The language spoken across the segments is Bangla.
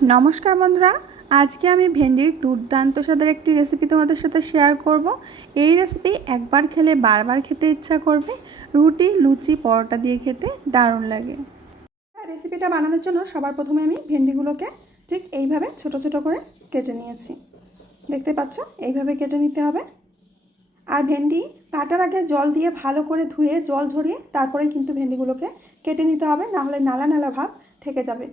নমস্কার বন্ধুরা, আজকে আমি ভেন্ডির দুর্দান্ত স্বাদের একটি রেসিপি তোমাদের সাথে শেয়ার করব। এই রেসিপি একবার খেলে বারবার খেতে ইচ্ছা করবে, রুটি, লুচি, পরোটা দিয়ে খেতে দারুণ লাগে। রেসিপিটা বানানোর জন্য সবার প্রথমে আমি ভেন্ডিগুলোকে ঠিক এইভাবে ছোট ছোট করে কেটে নিয়েছি। দেখতে পাচ্ছ, এইভাবে কেটে নিতে হবে। আর ভেন্ডি কাটার আগে জল দিয়ে ভালো করে ধুয়ে, জল ঝরিয়ে তারপরে কিন্তু ভেন্ডিগুলোকে কেটে নিতে হবে না হলে নালা নালা ভাব থেকে যাবে।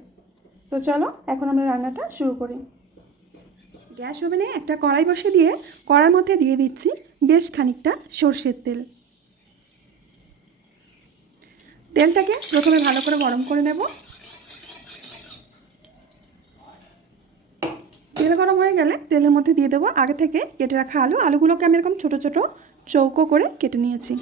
তো চলো, এখন আমরা রান্নাটা শুরু করি। গ্যাস ওভেনে একটা কড়াই বসে দিয়ে কড়ার মধ্যে দিয়ে দিচ্ছি বেশ খানিকটা সর্ষের তেল। তেলটাকে প্রথমে ভালো করে গরম করে নেব। তেল গরম হয়ে গেলে তেলের মধ্যে দিয়ে দেবো আগে থেকে কেটে রাখা আলু। আলুগুলোকে আমি এরকম ছোটো ছোটো চৌকো করে কেটে নিয়েছি।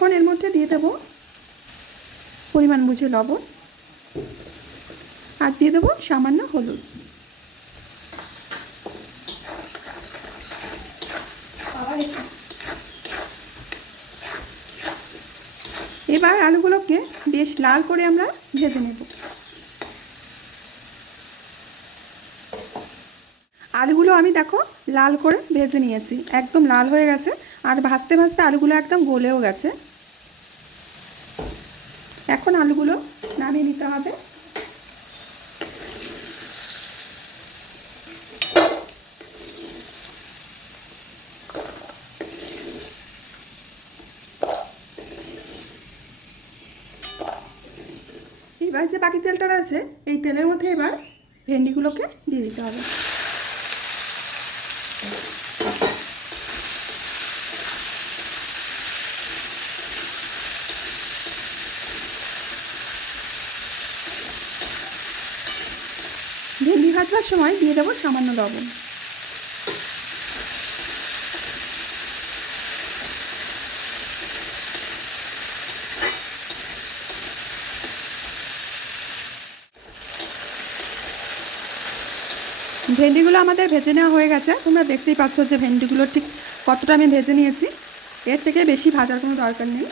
এখন এর মধ্যে দিয়ে দেব পরিমাণ বুঝে লবণ আর দিয়ে দেবো সামান্য হলুদ। এবার আলুগুলোকে বেশ লাল করে আমরা ভেজে নেব। আলুগুলো আমি দেখো লাল করে ভেজে নিয়েছি, একদম লাল হয়ে গেছে, আর ভাজতে ভাজতে আলুগুলো একদম গলেও গেছে। এখন আলুগুলো নামিয়ে নিতে হবে। এবার যে বাকি তেলটা রয়েছে, এই তেলের মধ্যে এবার ভেন্ডিগুলোকে দিয়ে দিতে হবে। ভাজবার সময় দিয়ে দেবো সামান্য লবণ। ভেন্ডিগুলো আমাদের ভেজে নেওয়া হয়ে গেছে। তোমরা দেখতেই পাচ্ছ যে ভেন্ডিগুলো ঠিক কতটা আমি ভেজে নিয়েছি। এর থেকে বেশি ভাজার কোনো দরকার নেই।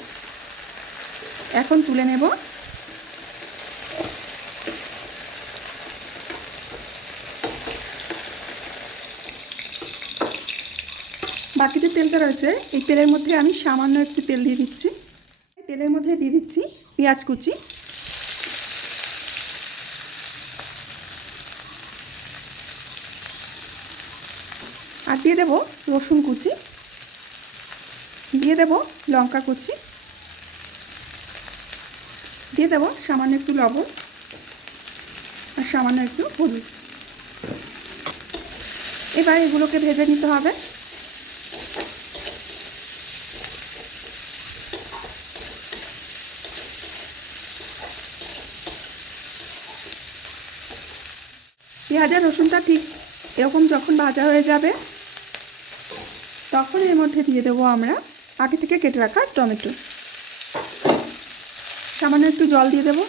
এখন তুলে নেব। বাকি যে তেলটা রয়েছে, এই তেলের মধ্যে আমি সামান্য একটু তেল দিয়ে দিচ্ছি। তেলের মধ্যে দিয়ে দিচ্ছি পেঁয়াজ কুচি। আর দিয়ে দেব রসুন কুচি। দিয়ে দেব লঙ্কা কুচি। দিয়ে দেব সামান্য একটু লবণ আর সামান্য একটু হলুদ। এবার এগুলোকে ভেজে নিতে হবে। পেঁয়াজের রসুনটা ঠিক এরকম যখন ভাজা হয়ে যাবে, তখন এর মধ্যে দিয়ে দেবো আমরা আগে থেকে কেটে রাখা টমেটো। সামান্য একটু জল দিয়ে দেবো।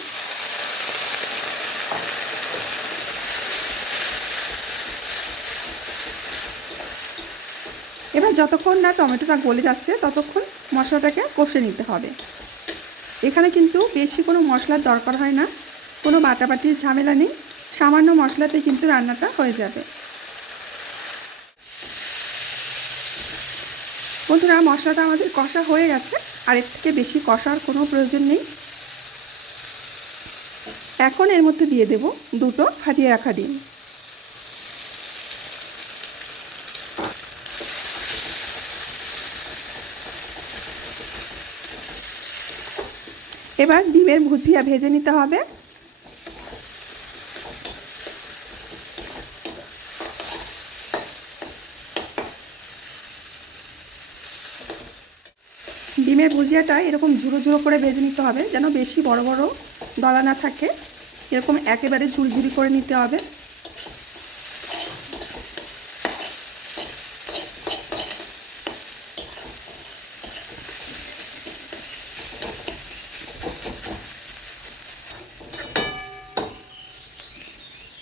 এবার যতক্ষণ না টমেটোটা গলে যাচ্ছে, ততক্ষণ মশলাটাকে কষে নিতে হবে। এখানে কিন্তু বেশি কোনো মশলার দরকার হয় না, কোনো বাটাবাটির ঝামেলা নেই। সামান্য মশলাতে কিন্তু রান্নাটা হয়ে যাবে। বন্ধুরা, মশলাটা আমাদের কষা হয়ে গেছে। আর এর থেকে বেশি কষার কোনো প্রয়োজন নেই। এখন এর মধ্যে দিয়ে দেব দুটো ফাটিয়ে রাখা ডিম। এবার ডিমের ভুজিয়া ভেজে নিতে হবে। ডিমের ভুজিয়াটা এরকম ঝুড়ো ঝুড়ো করে ভেজে নিতে হবে, যেন বেশি বড় বড় দলা না থাকে। এরকম একেবারে ঝুড়ঝুড়ি করে নিতে হবে।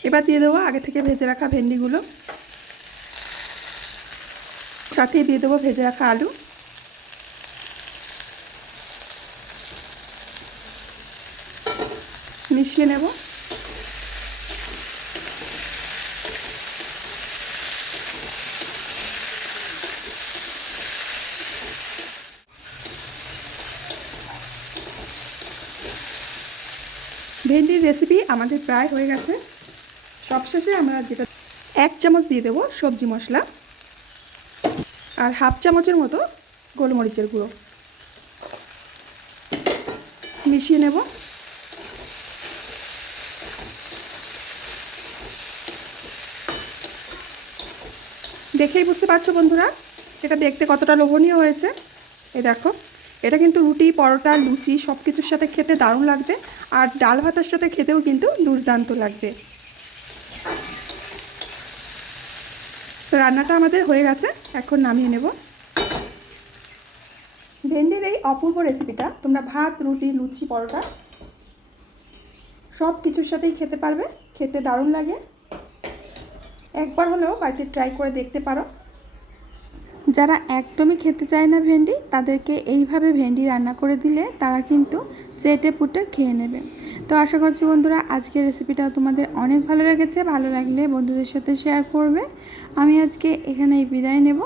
এবার দিয়ে দেবো আগে থেকে ভেজে রাখা ভেন্ডিগুলো। সাথে দিয়ে দেবো ভেজে রাখা আলু। মিশিয়ে নেব। ভেন্ডির রেসিপি আমাদের প্রায় হয়ে গেছে। সবশেষে আমরা যেটা এক চামচ দিয়ে দেবো সবজি মশলা আর হাফ চামচের মতো গোলমরিচের গুঁড়ো। মিশিয়ে নেব। দেখেই বুঝতে পারছ বন্ধুরা, এটা দেখতে কতটা লোভনীয় হয়েছে। এই দেখো, এটা কিন্তু রুটি, পরোটা, লুচি সব কিছুর সাথে খেতে দারুণ লাগবে, আর ডাল ভাতের সাথে খেতেও কিন্তু দুর্দান্ত লাগবে। তো রান্নাটা আমাদের হয়ে গেছে, এখন নামিয়ে নেব। ভেন্ডির এই অপূর্ব রেসিপিটা তোমরা ভাত, রুটি, লুচি, পরোটা সব কিছুর সাথেই খেতে পারবে, খেতে দারুণ লাগে। একবার হলেও বাড়িতে ট্রাই করে দেখতে পারো। যারা একদমই খেতে চায় না ভেন্ডি, তাদেরকে এইভাবে ভেন্ডি রান্না করে দিলে তারা কিন্তু চেটে পুটে খেয়ে নেবে। তো আশা করছি বন্ধুরা, আজকের রেসিপিটা তোমাদের অনেক ভালো লেগেছে। ভালো লাগলে বন্ধুদের সাথে শেয়ার করবে। আমি আজকে এখানেই বিদায় নেব।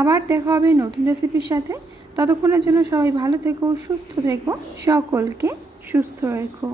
আবার দেখা হবে নতুন রেসিপির সাথে। ততক্ষণের জন্য সবাই ভালো থেকো, সুস্থ থেকো, সকলকে সুস্থ রেখো।